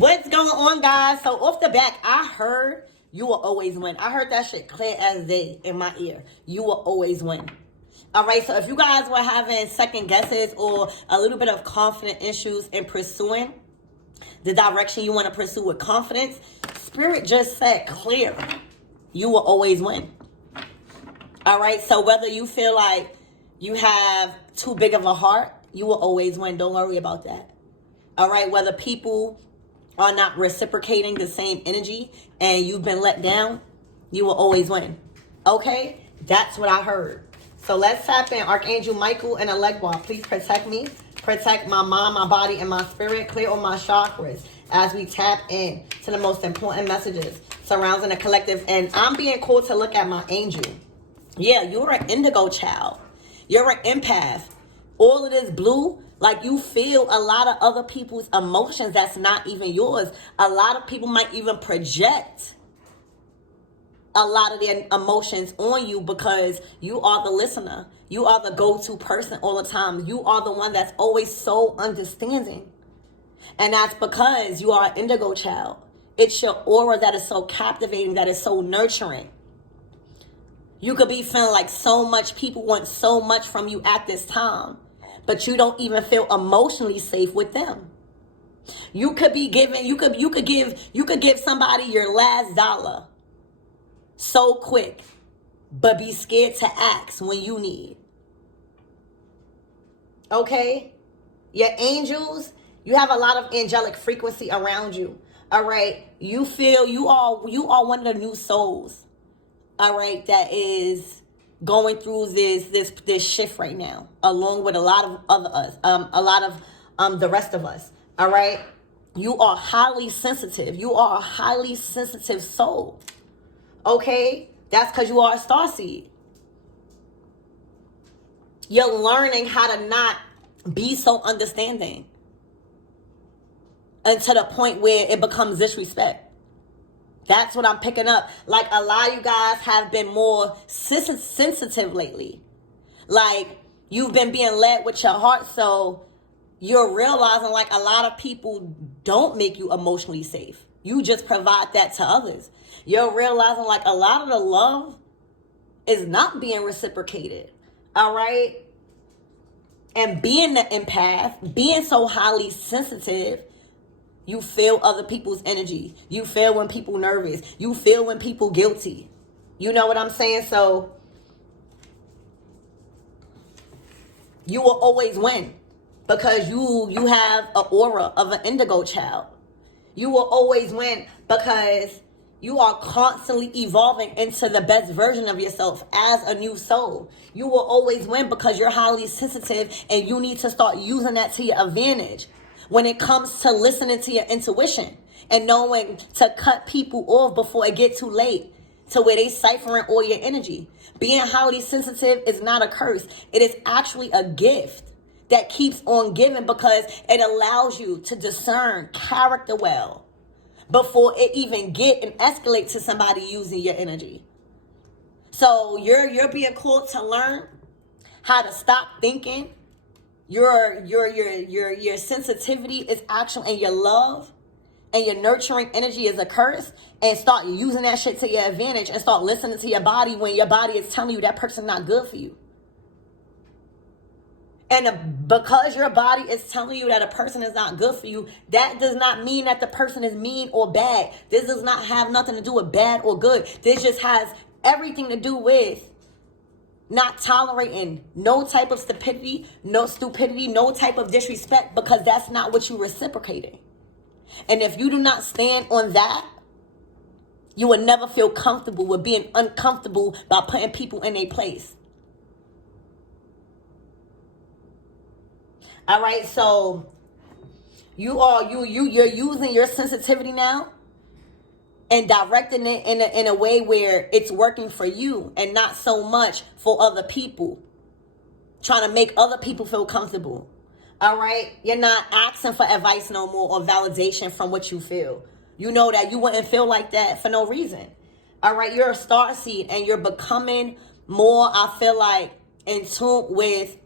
What's going on, guys? So off the back, I heard you will always win. I heard that shit clear as day in my ear. You will always win. All right, so if you guys were having second guesses or a little bit of confident issues in pursuing the direction you want to pursue with confidence, Spirit just said clear. You will always win. All right, so whether you feel like you have too big of a heart, you will always win. Don't worry about that. All right, whether people are not reciprocating the same energy and you've been let down, you will always win. Okay, that's what I heard. So let's tap in. Archangel Michael and Elegua, please protect me, protect my mind, my body, and my spirit. Clear all my chakras as we tap in to the most important messages surrounding the collective. And I'm being called to look at my angel. Yeah, you're an indigo child. You're an empath. All of this blue, like you feel a lot of other people's emotions that's not even yours. A lot of people might even project a lot of their emotions on you because you are the listener. You are the go-to person all the time. You are the one that's always so understanding. And that's because you are an indigo child. It's your aura that is so captivating, that is so nurturing. You could be feeling like so much people want so much from you at this time, but you don't even feel emotionally safe with them. You could be giving, you could give somebody your last dollar so quick, but be scared to ask when you need. Okay? Your angels, you have a lot of angelic frequency around you. All right? You feel you are one of the new souls. All right, that is going through this shift right now, along with a lot of the rest of us. All right, you are highly sensitive. You are a highly sensitive soul. Okay, that's because you are a starseed. You're learning how to not be so understanding, and to the point where it becomes disrespect. That's what I'm picking up. Like, a lot of you guys have been more sensitive lately. Like, you've been being led with your heart, so you're realizing like a lot of people don't make you emotionally safe. You just provide that to others. You're realizing like a lot of the love is not being reciprocated. All right? And being the empath, being so highly sensitive, you feel other people's energy. You feel when people nervous. You feel when people guilty. You know what I'm saying? So you will always win because you have an aura of an indigo child. You will always win because you are constantly evolving into the best version of yourself as a new soul. You will always win because you're highly sensitive and you need to start using that to your advantage when it comes to listening to your intuition and knowing to cut people off before it gets too late to where they ciphering all your energy. Being highly sensitive is not a curse. It is actually a gift that keeps on giving because it allows you to discern character well before it even get and escalate to somebody using your energy. So you're being called to learn how to stop thinking your sensitivity is actually, and your love and your nurturing energy is a curse, and start using that shit to your advantage and start listening to your body when your body is telling you that person's not good for you. And because your body is telling you that a person is not good for you, that does not mean that the person is mean or bad. This does not have nothing to do with bad or good. This just has everything to do with not tolerating no type of stupidity, no type of disrespect, because that's not what you reciprocating. And if you do not stand on that, you will never feel comfortable with being uncomfortable by putting people in their place. All right, so you're using your sensitivity now and directing it in a way where it's working for you and not so much for other people. Trying to make other people feel comfortable. All right? You're not asking for advice no more or validation from what you feel. You know that you wouldn't feel like that for no reason. All right? You're a starseed and you're becoming more, I feel like, in tune with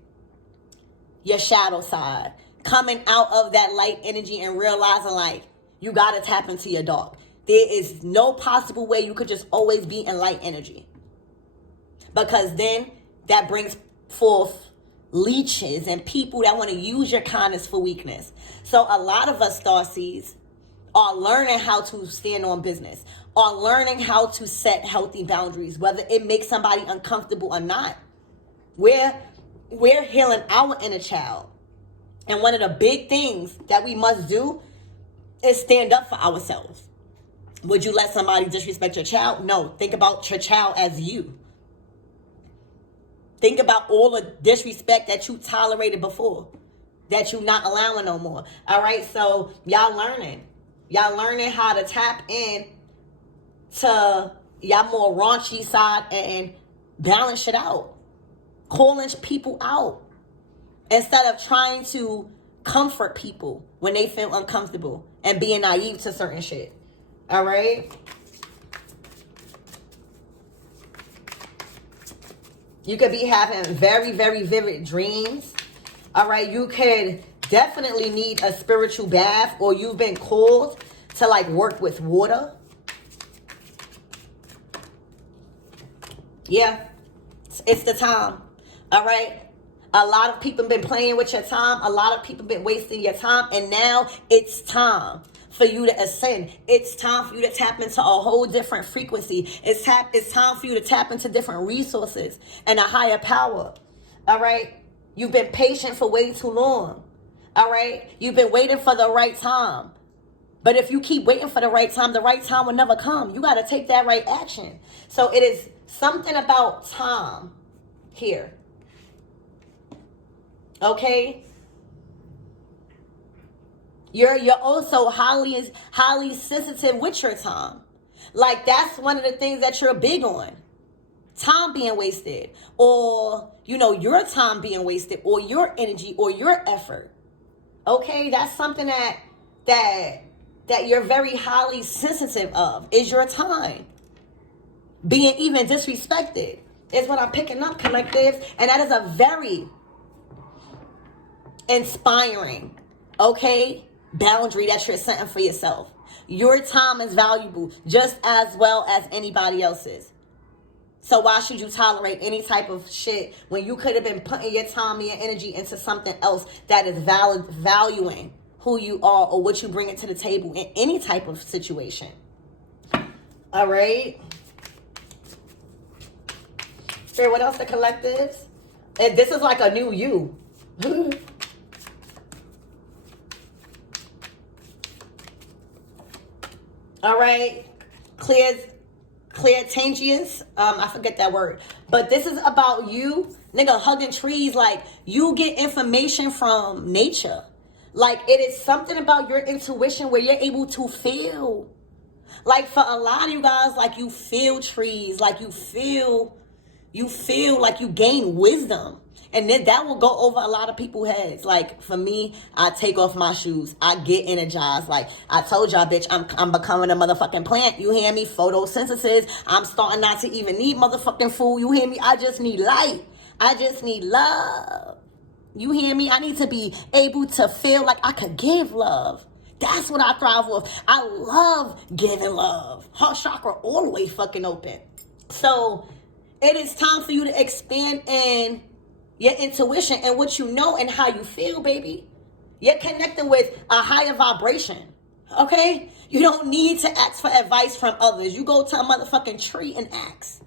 your shadow side. Coming out of that light energy and realizing like, You got to tap into your dark. There is no possible way you could just always be in light energy. Because then that brings forth leeches and people that want to use your kindness for weakness. So a lot of us Starseeds are learning how to stand on business, are learning how to set healthy boundaries, whether it makes somebody uncomfortable or not. We're healing our inner child. And one of the big things that we must do is stand up for ourselves. Would you let somebody disrespect your child? No. Think about your child as you. Think about all the disrespect that you tolerated before, that you're not allowing no more. All right, so y'all learning. Y'all learning how to tap in to y'all more raunchy side and balance it out. Calling people out. Instead of trying to comfort people when they feel uncomfortable and being naive to certain shit. All right? You could be having very, very vivid dreams. All right? You could definitely need a spiritual bath, or you've been called to like work with water. Yeah. It's the time. All right? A lot of people have been playing with your time. A lot of people have been wasting your time. And now it's time for you to ascend. It's time for you to tap into a whole different frequency. It's time for you to tap into different resources and a higher power. All right? You've been patient for way too long. All right? You've been waiting for the right time. But if you keep waiting for the right time will never come. You got to take that right action. So it is something about time here. Okay? You're also highly sensitive with your time. Like, that's one of the things that you're big on. Time being wasted, or your time being wasted, or your energy, or your effort. Okay, that's something that you're very highly sensitive of, is your time. Being even disrespected is what I'm picking up, collective, and that is a very inspiring, boundary that you're setting for yourself. Your time is valuable just as well as anybody else's. So why should you tolerate any type of shit when you could have been putting your time and your energy into something else that is valuing who you are or what you bring into the table in any type of situation? All right. Spirit, what else? The collectives? And this is like a new you. All right, clairtangians. I forget that word, but this is about you, nigga, hugging trees. Like, you get information from nature. Like, it is something about your intuition where you're able to feel. Like, for a lot of you guys, like, you feel trees. Like, you feel like you gain wisdom. And then that will go over a lot of people's heads. Like, for me, I take off my shoes. I get energized. Like, I told y'all, bitch, I'm becoming a motherfucking plant. You hear me? Photosynthesis. I'm starting not to even need motherfucking food. You hear me? I just need light. I just need love. You hear me? I need to be able to feel like I could give love. That's what I thrive with. I love giving love. Heart chakra all the way fucking open. So it is time for you to expand in your intuition and what you know and how you feel, baby. You're connecting with a higher vibration, okay? You don't need to ask for advice from others. You go to a motherfucking tree and ask.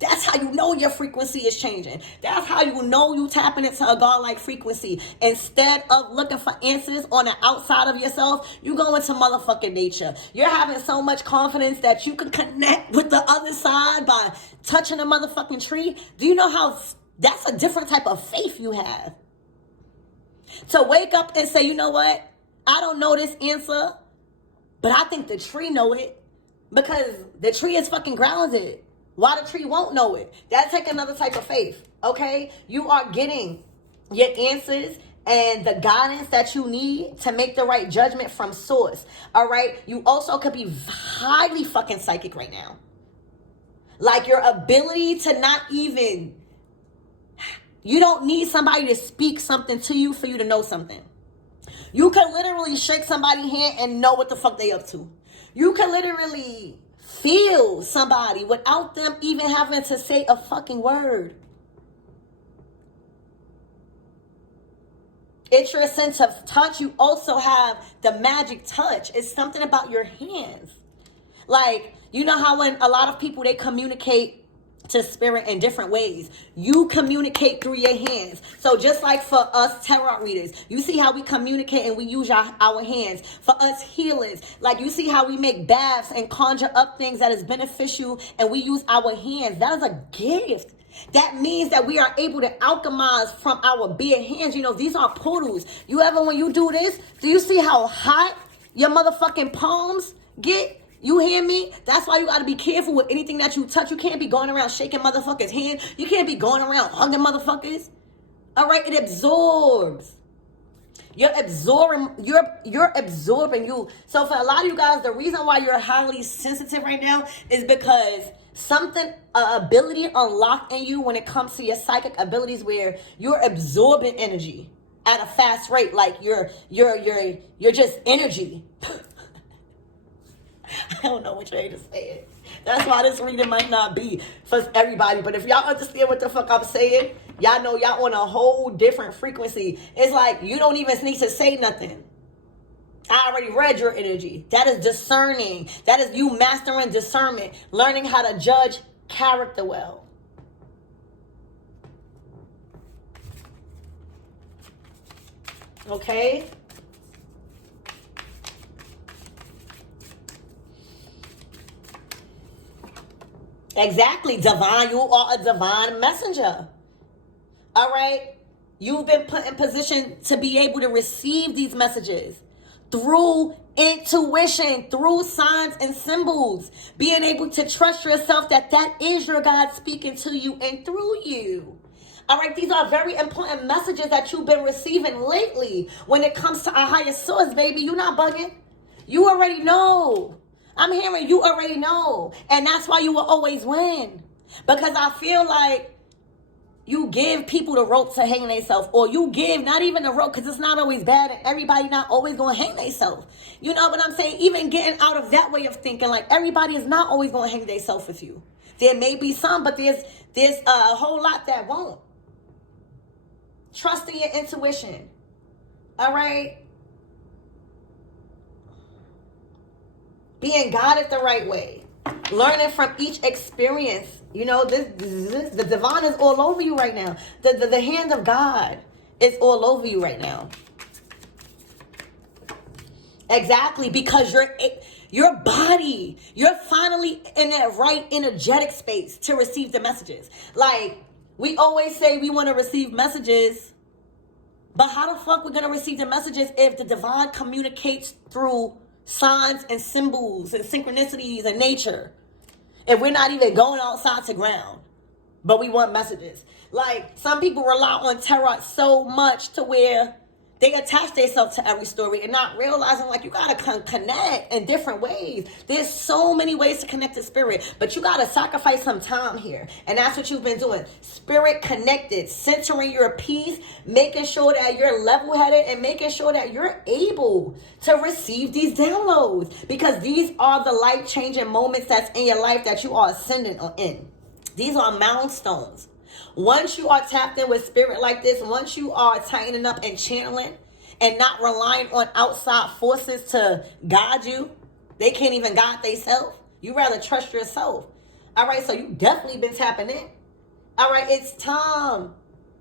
That's how you know your frequency is changing. That's how you know you tapping into a godlike frequency. Instead of looking for answers on the outside of yourself, you go into motherfucking nature. You're having so much confidence that you can connect with the other side by touching a motherfucking tree. Do you know how that's a different type of faith you have? To wake up and say, you know what? I don't know this answer, but I think the tree know it, because the tree is fucking grounded. Why the tree won't know it? That take another type of faith, okay? You are getting your answers and the guidance that you need to make the right judgment from source, all right? You also could be highly fucking psychic right now. Like, your ability to not even... You don't need somebody to speak something to you for you to know something. You can literally shake somebody's hand and know what the fuck they up to. You can literally feel somebody without them even having to say a fucking word. It's your sense of touch. You also have the magic touch. It's something about your hands. Like, you know how when a lot of people, they communicate to spirit in different ways. You communicate through your hands. So just like for us tarot readers, you see how we communicate and we use our hands. For us healers, like you see how we make baths and conjure up things that is beneficial and we use our hands. That is a gift. That means that we are able to alchemize from our bare hands. You know, these are portals. You ever, when you do this, do you see how hot your motherfucking palms get? You hear me? That's why you got to be careful with anything that you touch. You can't be going around shaking motherfuckers' hand. You can't be going around hugging motherfuckers. All right? It absorbs. You're absorbing you. So for a lot of you guys, the reason why you're highly sensitive right now is because something, ability unlocked in you when it comes to your psychic abilities, where you're absorbing energy at a fast rate. Like you're just energy. I don't know which way to say it. That's why this reading might not be for everybody. But if y'all understand what the fuck I'm saying, y'all know y'all on a whole different frequency. It's like you don't even need to say nothing. I already read your energy. That is discerning. That is you mastering discernment. Learning how to judge character well. Okay? Exactly. Divine. You are a divine messenger. All right? You've been put in position to be able to receive these messages through intuition, through signs and symbols. Being able to trust yourself that is your God speaking to you and through you. All right? These are very important messages that you've been receiving lately when it comes to our higher source, baby. You're not bugging. You already know. I'm hearing you already know. And that's why you will always win. Because I feel like you give people the rope to hang themselves. Or you give not even the rope, because it's not always bad. And everybody not always going to hang themselves. You know what I'm saying? Even getting out of that way of thinking, like everybody is not always going to hang themselves with you. There may be some, but there's a whole lot that won't. Trusting your intuition. All right? Being guided the right way. Learning from each experience. You know, the divine is all over you right now. The hand of God is all over you right now. Exactly, because your body, you're finally in that right energetic space to receive the messages. Like, we always say we want to receive messages, but how the fuck we're going to receive the messages if the divine communicates through signs and symbols and synchronicities and nature? If we're not even going outside to ground, but we want messages. Like, some people rely on tarot so much to where they attach themselves to every story and not realizing, like, you got to connect in different ways. There's so many ways to connect to spirit, but you got to sacrifice some time here. And that's what you've been doing. Spirit connected, centering your peace, making sure that you're level-headed and making sure that you're able to receive these downloads, because these are the life-changing moments that's in your life that you are ascending in. These are milestones. Once you are tapped in with spirit like this, once you are tightening up and channeling and not relying on outside forces to guide you, they can't even guide themselves. You rather trust yourself. All right, so you definitely been tapping in. All right, it's time.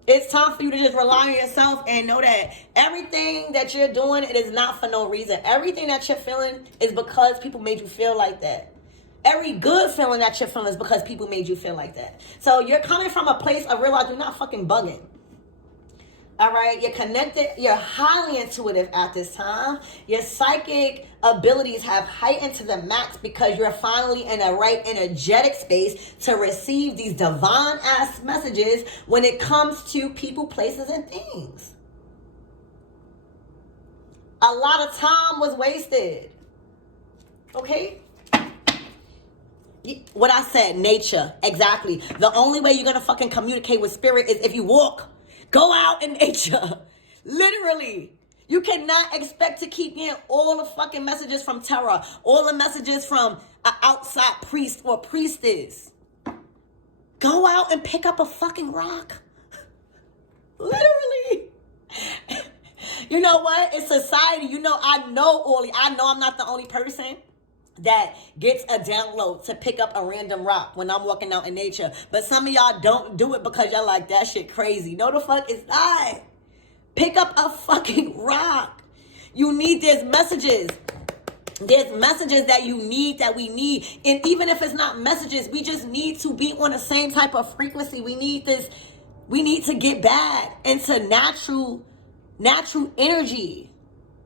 It's time for you to just rely on yourself and know that everything that you're doing, it is not for no reason. Everything that you're feeling is because people made you feel like that. Every good feeling that you're feeling is because people made you feel like that. So you're coming from a place of realizing you're not fucking bugging. All right? You're connected. You're highly intuitive at this time. Your psychic abilities have heightened to the max because you're finally in a right energetic space to receive these divine-ass messages when it comes to people, places, and things. A lot of time was wasted. Okay? What I said, nature. Exactly. The only way you're going to fucking communicate with spirit is if you walk. Go out in nature. Literally. You cannot expect to keep getting all the fucking messages from tarot, all the messages from an outside priest or priestess. Go out and pick up a fucking rock. Literally. You know what? It's society. You know, I know I'm not the only person that gets a download to pick up a random rock when I'm walking out in nature. But some of y'all don't do it because y'all like, that shit crazy. No, the fuck is not. Pick up a fucking rock. You need, there's messages. There's messages that you need, that we need. And even if it's not messages, we just need to be on the same type of frequency. We need to get back into natural energy.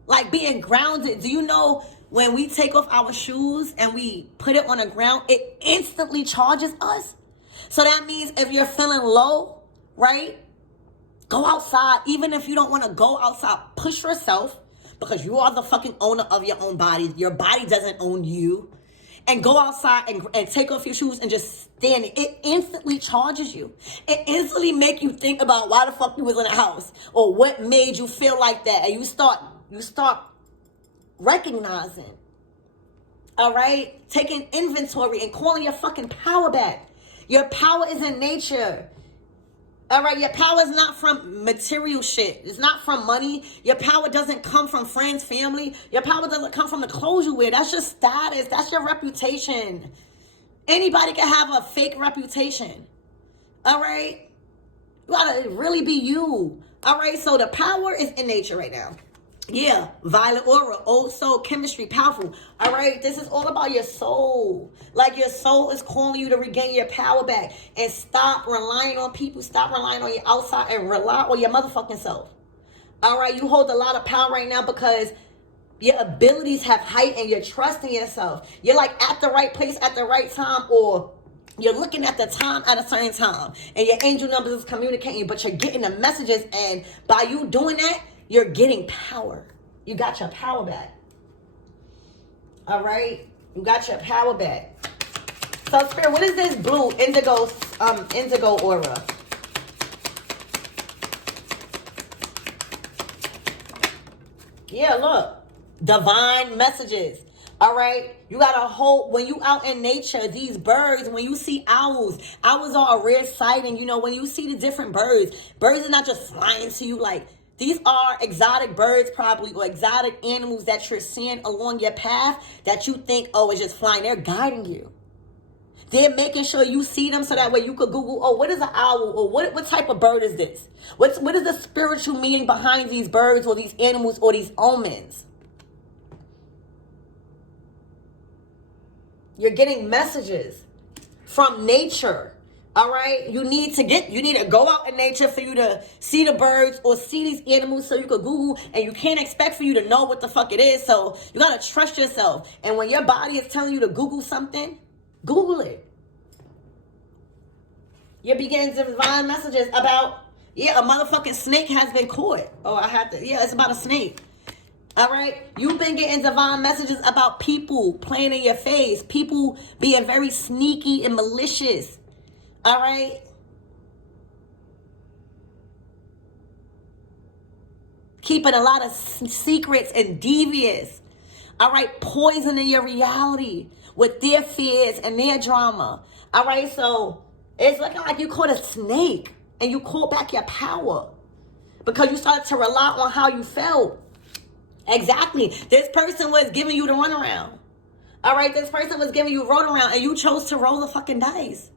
Like being grounded. Do you know when we take off our shoes and we put it on the ground, it instantly charges us? So that means if you're feeling low, right? Go outside. Even if you don't want to go outside, push yourself, because you are the fucking owner of your own body. Your body doesn't own you. And go outside and take off your shoes and just stand it. It instantly charges you. It instantly make you think about why the fuck you was in the house, or what made you feel like that. And you start recognizing, all right? Taking inventory and calling your fucking power back. Your power is in nature. All right, your power is not from material shit. It's not from money. Your power doesn't come from friends, family. Your power doesn't come from the clothes you wear. That's your status. That's your reputation. Anybody can have a fake reputation. All right? You gotta really be you. All right, so the power is in nature right now. Yeah, violet aura, old soul, chemistry, powerful. All right, this is all about your soul. Like, your soul is calling you to regain your power back and stop relying on people. Stop relying on your outside and rely on your motherfucking self. All right, you hold a lot of power right now because your abilities have heightened. You're trusting yourself. You're like at the right place at the right time, or you're looking at the time at a certain time, and your angel numbers is communicating, but you're getting the messages, and by you doing that, you're getting power. You got your power back. All right? You got your power back. So, Spirit, what is this blue indigo aura? Yeah, look. Divine messages. All right? You got to hold, when you out in nature, these birds, when you see owls are a rare sighting. You know, when you see the different birds are not just flying to you like, these are exotic birds probably, or exotic animals that you're seeing along your path that you think, oh, it's just flying. They're guiding you. They're making sure you see them so that way you could Google, oh, what is an owl? Or what type of bird is this? What is the spiritual meaning behind these birds or these animals or these omens? You're getting messages from nature. All right, you need to go out in nature for you to see the birds or see these animals so you could Google, and you can't expect for you to know what the fuck it is. So you got to trust yourself. And when your body is telling you to Google something, Google it. You're beginning divine messages about, a motherfucking snake has been caught. Oh, it's about a snake. All right, you've been getting divine messages about people playing in your face, people being very sneaky and malicious. All right. Keeping a lot of secrets and devious. All right. Poisoning your reality with their fears and their drama. All right. So it's looking like you caught a snake and you caught back your power because you started to rely on how you felt. Exactly. This person was giving you the runaround. All right. This person was giving you a runaround and you chose to roll the fucking dice.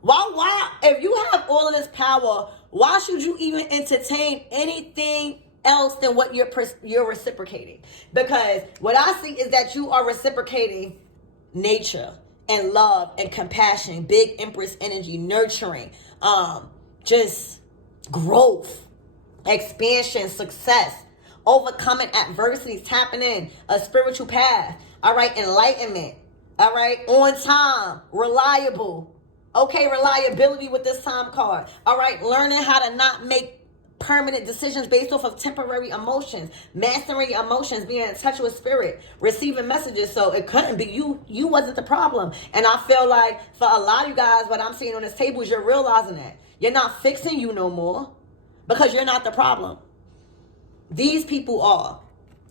Why? If you have all of this power, why should you even entertain anything else than what you're reciprocating? Because what I see is that you are reciprocating nature and love and compassion, big empress energy, nurturing, just growth, expansion, success, overcoming adversities, tapping in a spiritual path. All right, enlightenment. All right, on time, reliable. Okay, reliability with this time card. All right, learning how to not make permanent decisions based off of temporary emotions. Mastering emotions, being in touch with spirit, receiving messages. So it couldn't be you. You wasn't the problem. And I feel like for a lot of you guys, what I'm seeing on this table is you're realizing that. You're not fixing you no more because you're not the problem. These people are.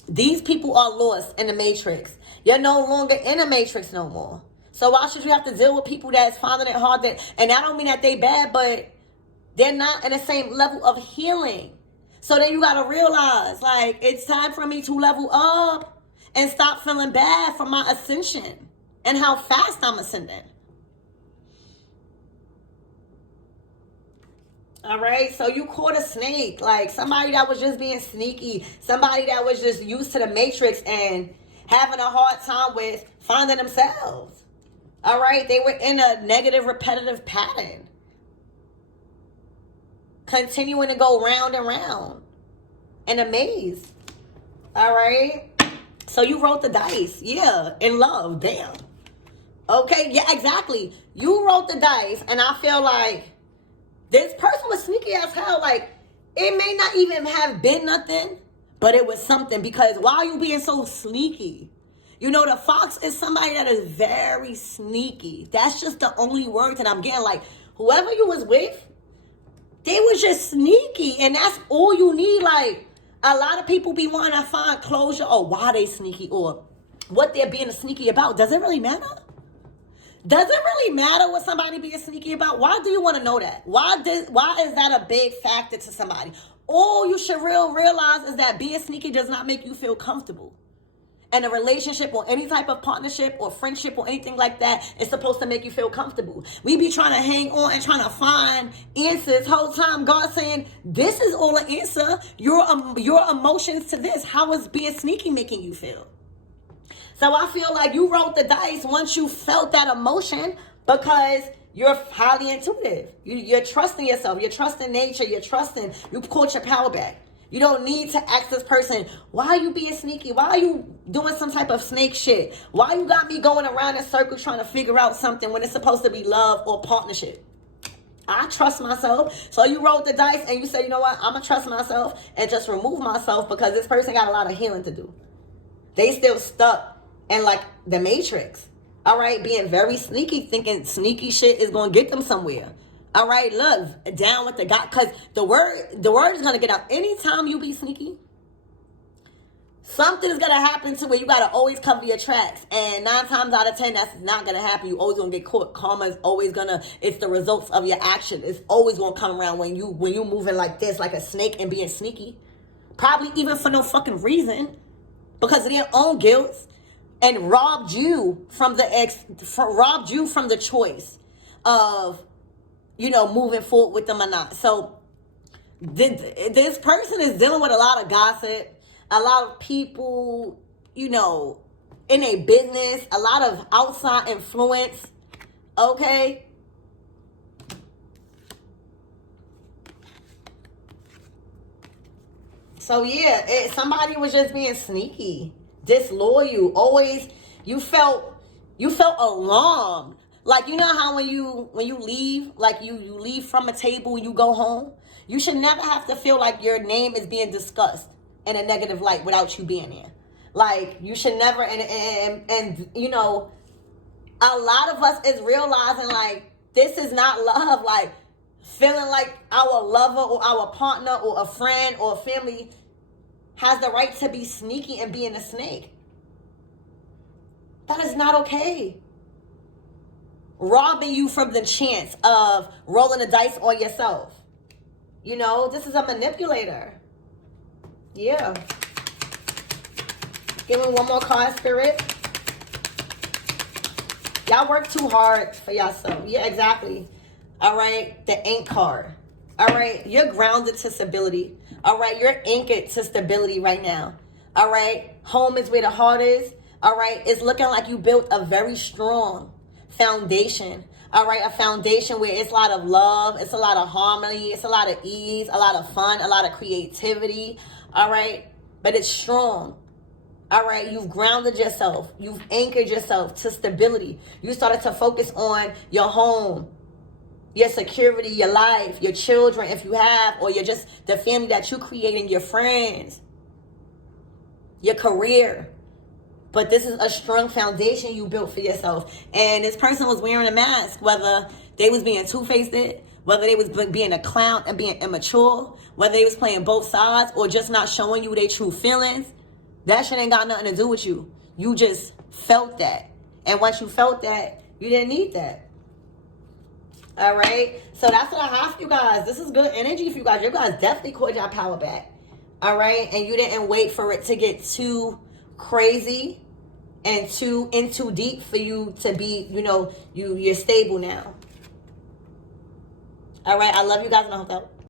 These people are lost in the matrix. You're no longer in the matrix no more. So why should you have to deal with people that's finding it hard? And I don't mean that they bad, but they're not in the same level of healing. So then you got to realize, like, it's time for me to level up and stop feeling bad for my ascension and how fast I'm ascending. All right, so you caught a snake, like somebody that was just being sneaky, somebody that was just used to the matrix and having a hard time with finding themselves. All right, they were in a negative, repetitive pattern, continuing to go round and round in a maze. All right, so you rolled the dice, yeah, in love, damn. Okay, yeah, exactly. You rolled the dice, and I feel like this person was sneaky as hell. Like, it may not even have been nothing, but it was something. Because why are you being so sneaky? You know, the fox is somebody that is very sneaky. That's just the only word that I'm getting. Like, whoever you was with, they was just sneaky. And that's all you need. Like, a lot of people be wanting to find closure or why they sneaky or what they're being sneaky about. Does it really matter? Does it really matter what somebody being sneaky about? Why do you want to know that? Why is that a big factor to somebody? All you should realize is that being sneaky does not make you feel comfortable. And a relationship or any type of partnership or friendship or anything like that is supposed to make you feel comfortable. We be trying to hang on and trying to find answers. Whole time God saying, this is all an answer. Your emotions to this. How is being sneaky making you feel? So I feel like you rolled the dice once you felt that emotion because you're highly intuitive. You're trusting yourself. You're trusting nature. You caught your power back. You don't need to ask this person, why are you being sneaky? Why are you doing some type of snake shit? Why you got me going around in circles trying to figure out something when it's supposed to be love or partnership? I trust myself. So you rolled the dice and you said, you know what? I'm going to trust myself and just remove myself because this person got a lot of healing to do. They still stuck. And like the matrix, all right, being very sneaky, thinking sneaky shit is going to get them somewhere. All right, look, down with the God, because the word is going to get out. Anytime you be sneaky, something is going to happen to where you got to always cover your tracks. And 9 times out of 10, that's not going to happen. You always going to get caught. Karma is always going to, it's the results of your action. It's always going to come around when you moving like this, like a snake and being sneaky. Probably even for no fucking reason, because of their own guilt. And robbed you from the choice of, you know, moving forward with them or not. So this person is dealing with a lot of gossip, a lot of people, you know, in a business, a lot of outside influence. Okay. So yeah, somebody was just being sneaky. Disloyal, always you felt alarmed. Like, you know how when you leave, like you leave from a table and you go home, you should never have to feel like your name is being discussed in a negative light without you being there. Like, you should never, and you know, a lot of us is realizing like this is not love. Like, feeling like our lover or our partner or a friend or a family has the right to be sneaky and being a snake. That is not okay. Robbing you from the chance of rolling the dice on yourself. You know, this is a manipulator. Yeah. Give me one more card, Spirit. Y'all work too hard for yourself. Yeah, exactly. All right, the Ink card. All right, you're grounded to stability. All right, you're anchored to stability right now. All right, home is where the heart is. All right, it's looking like you built a very strong foundation. All right, a foundation where it's a lot of love, it's a lot of harmony, it's a lot of ease, a lot of fun, a lot of creativity. All right, but it's strong. All right, you've grounded yourself. You've anchored yourself to stability. You started to focus on your home, your security, your life, your children, if you have, or you're just the family that you're creating, your friends, your career. But this is a strong foundation you built for yourself. And this person was wearing a mask, whether they was being two-faced, whether they was being a clown and being immature, whether they was playing both sides or just not showing you their true feelings, that shit ain't got nothing to do with you. You just felt that. And once you felt that, you didn't need that. All right? So that's what I have for you guys. This is good energy for you guys. You guys definitely caught your power back. All right? And you didn't wait for it to get too crazy and too deep for you to be, you're stable now. All right? I love you guys and I hope that